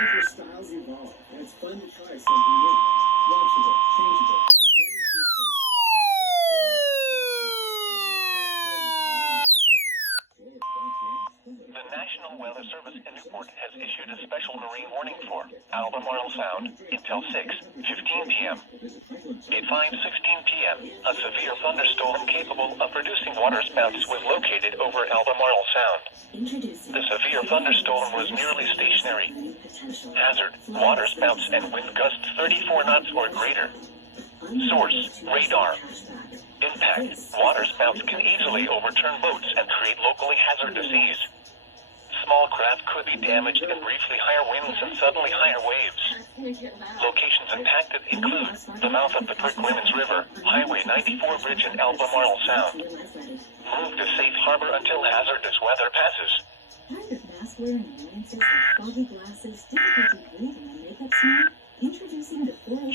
Life or styles evolve, and it's fun to try something new. Washable, changeable, The National Weather Service in Newport has issued a special marine warning for Albemarle Sound until 6:15 p.m. At 5:16 p.m., a severe thunderstorm capable of producing waterspouts was located over Albemarle Sound. The severe thunderstorm was nearly stationary. Hazard: waterspouts and wind gusts 34 knots or greater. Source: radar. Impact: waterspouts can easily overturn boats and create locally hazardous seas. Small craft could be damaged in briefly higher winds and suddenly higher waves. Locations impacted include the mouth of the Brick Lemons River, Highway 94 Bridge in Albemarle Sound. Move to safe harbor until hazardous weather passes. Private mask wearing annoyances like foggy glasses, difficulty breathing, and makeup smell? Introducing the 4